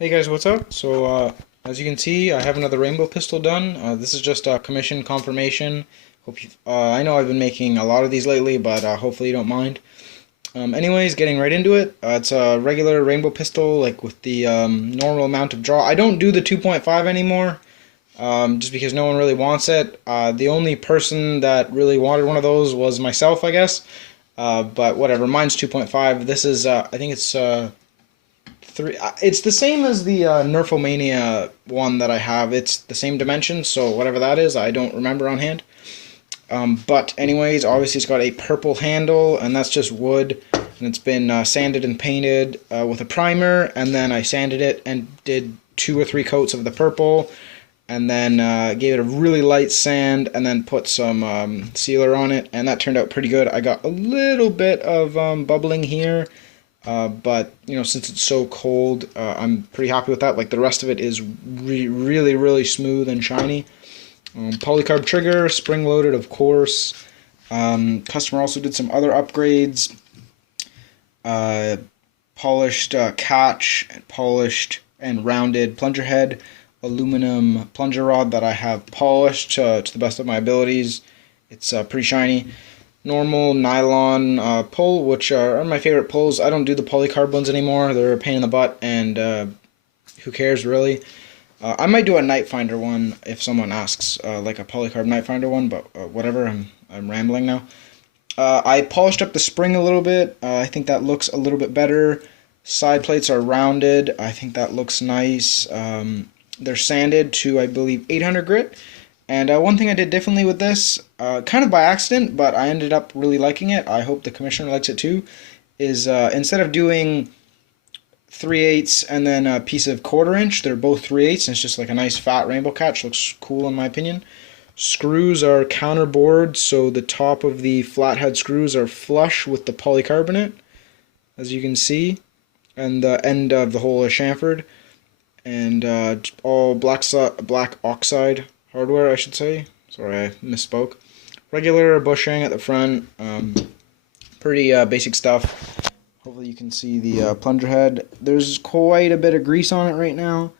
Hey guys, what's up? As you can see, I have another rainbow pistol done. This is just a commission confirmation. I know I've been making a lot of these lately, but hopefully you don't mind. Anyways, getting right into it. It's a regular rainbow pistol, like with the normal amount of draw. I don't do the 2.5 anymore, just because no one really wants it. The only person that really wanted one of those was myself, I guess. But whatever, mine's 2.5. This is, I think it's three. It's the same as the Nerfomania one that I have. It's the same dimension, so whatever that is, I don't remember on hand. But anyways, obviously it's got a purple handle, and that's just wood, and it's been sanded and painted with a primer, and then I sanded it and did 2 or 3 coats of the purple, and then gave it a really light sand, and then put some sealer on it, and that turned out pretty good. I got a little bit of bubbling here, but you know, since it's so cold, I'm pretty happy with that. Like the rest of it is really, really smooth and shiny. Polycarb trigger, spring loaded, of course. Customer also did some other upgrades. Uh, Polished catch, polished and rounded plunger head, aluminum plunger rod that I have polished to the best of my abilities. It's pretty shiny. Normal nylon pull, which are my favorite pulls. I don't do the polycarb ones anymore. They're a pain in the butt, and who cares really? I might do a night finder one if someone asks, like a polycarb night finder one, but whatever. I'm rambling now. I polished up the spring a little bit. I think that looks a little bit better. Side plates are rounded. I think that looks nice. They're sanded to, I believe, 800 grit. And one thing I did differently with this, kind of by accident, but I ended up really liking it. I hope the commissioner likes it too. Is instead of doing 3/8 and then a piece of 1/4 inch, they're both 3/8, and it's just like a nice fat rainbow catch. Looks cool in my opinion. Screws are counterbored, so the top of the flathead screws are flush with the polycarbonate, as you can see, and the end of the hole is chamfered, and all black oxide hardware, I should say. Sorry, I misspoke. Regular bushing at the front, pretty basic stuff. Hopefully you can see the plunger head. There's quite a bit of grease on it right now,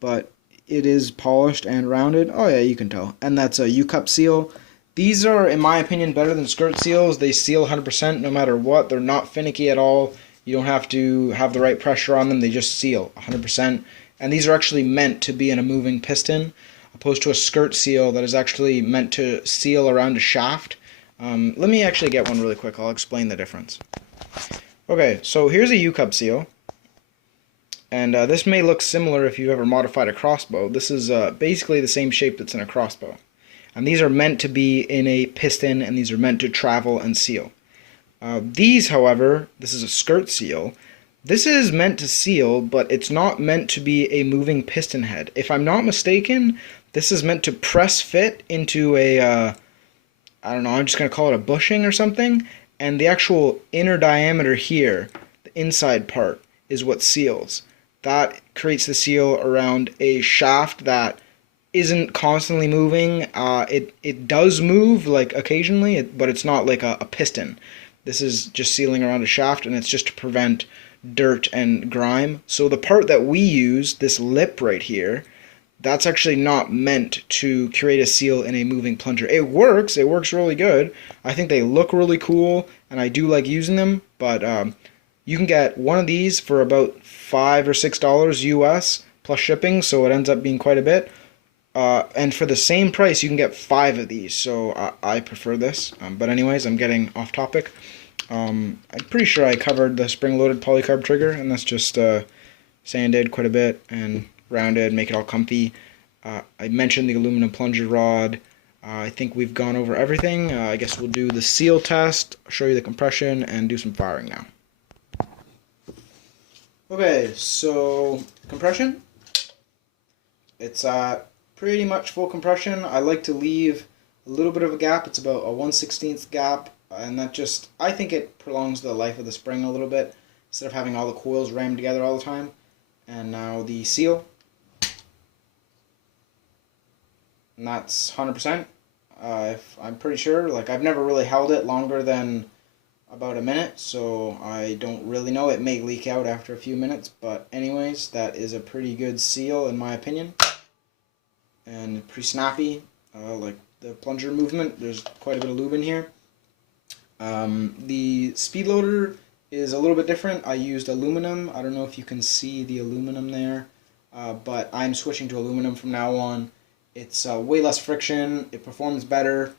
but it is polished and rounded. Oh yeah, you can tell. And that's a U-cup seal. These are, in my opinion, better than skirt seals. They seal 100% no matter what. They're not finicky at all. You don't have to have the right pressure on them. They just seal 100%. And these are actually meant to be in a moving piston, opposed to a skirt seal that is actually meant to seal around a shaft. Let me actually get one really quick. I'll explain the difference. Okay, so here's a U-cup seal. And this may look similar if you've ever modified a crossbow. This is basically the same shape that's in a crossbow. And these are meant to be in a piston, and these are meant to travel and seal. These, however, this is a skirt seal. This is meant to seal, but it's not meant to be a moving piston head. If I'm not mistaken, this is meant to press fit into a, I don't know, I'm just going to call it a bushing or something. And the actual inner diameter here, the inside part, is what seals. That creates the seal around a shaft that isn't constantly moving. It does move, like, occasionally, but it's not like a piston. This is just sealing around a shaft, and it's just to prevent dirt and grime. So the part that we use, this lip right here, that's actually not meant to create a seal in a moving plunger. It works really good. I think they look really cool, and I do like using them, but you can get one of these for about $5 or $6 US plus shipping, so it ends up being quite a bit. And for the same price, you can get 5 of these, so I prefer this. But anyways, I'm getting off topic. I'm pretty sure I covered the spring-loaded polycarb trigger, and that's just sanded quite a bit and rounded, make it all comfy. I mentioned the aluminum plunger rod. I think we've gone over everything. I guess we'll do the seal test, show you the compression, and do some firing now. Okay, so compression. It's pretty much full compression. I like to leave a little bit of a gap. It's about a 1/16 gap, and that just, I think it prolongs the life of the spring a little bit, instead of having all the coils rammed together all the time. And now the seal. And that's 100%. I'm pretty sure. Like, I've never really held it longer than about a minute, so I don't really know. It may leak out after a few minutes, but anyways, that is a pretty good seal in my opinion, and pretty snappy. Like the plunger movement, there's quite a bit of lube in here. The speed loader is a little bit different. I used aluminum. I don't know if you can see the aluminum there, but I'm switching to aluminum from now on. It's way less friction, it performs better,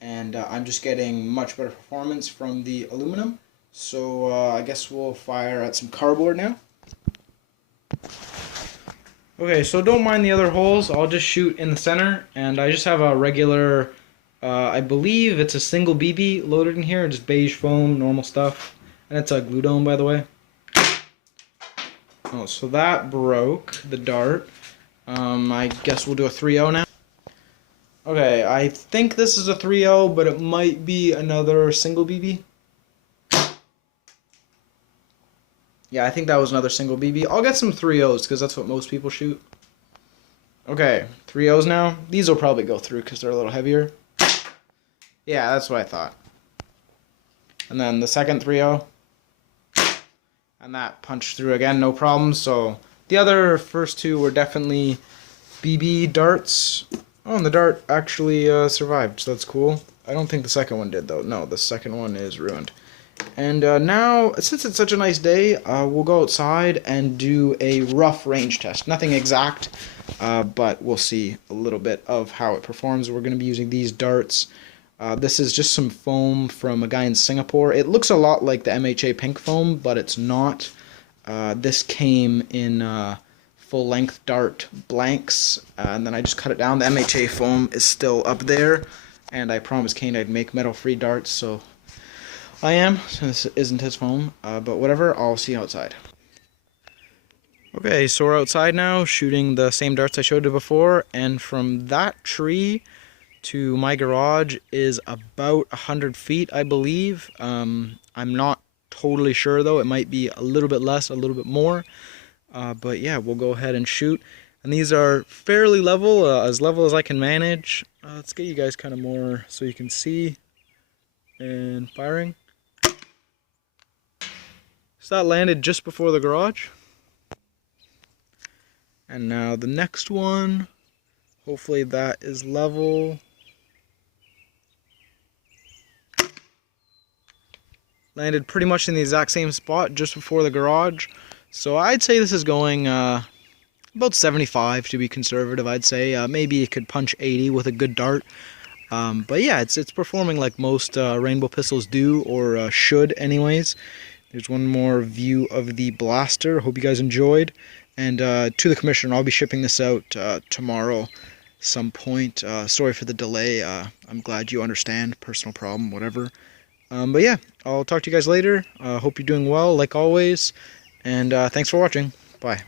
and I'm just getting much better performance from the aluminum. So I guess we'll fire at some cardboard now. Okay, so don't mind the other holes. I'll just shoot in the center, and I just have a regular, I believe it's a single BB loaded in here, just beige foam, normal stuff. And it's a glue dome, by the way. Oh, so that broke the dart. I guess we'll do a 3-0 now. Okay, I think this is a 3-0, but it might be another single BB. Yeah, I think that was another single BB. I'll get some 3-0s because that's what most people shoot. Okay, 3-0s now. These will probably go through because they're a little heavier. Yeah, that's what I thought. And then the second 3-0. And that punched through again, no problem. So the other first two were definitely BB darts. Oh, and the dart actually survived, so that's cool. I don't think the second one did, though. No, the second one is ruined. And now, since it's such a nice day, we'll go outside and do a rough range test. Nothing exact, but we'll see a little bit of how it performs. We're going to be using these darts. This is just some foam from a guy in Singapore. It looks a lot like the MHA pink foam, but it's not. This came in full-length dart blanks, and then I just cut it down. The MHA foam is still up there, and I promised Kane I'd make metal-free darts, so I am. So this isn't his foam, but whatever, I'll see you outside. Okay, so we're outside now, shooting the same darts I showed you before, and from that tree to my garage is about 100 feet, I believe. I'm not totally sure, though. It might be a little bit less, a little bit more. But yeah, we'll go ahead and shoot. And these are fairly level as I can manage. Let's get you guys kind of more so you can see. And firing. So that landed just before the garage. And now the next one. Hopefully that is level. Landed pretty much in the exact same spot just before the garage. So I'd say this is going about 75 to be conservative, I'd say. Maybe it could punch 80 with a good dart. But yeah, it's performing like most rainbow pistols do, or should anyways. There's one more view of the blaster. Hope you guys enjoyed. And to the commissioner, I'll be shipping this out tomorrow some point. Sorry for the delay. I'm glad you understand. Personal problem, whatever. But yeah, I'll talk to you guys later. Hope you're doing well, like always. And thanks for watching. Bye.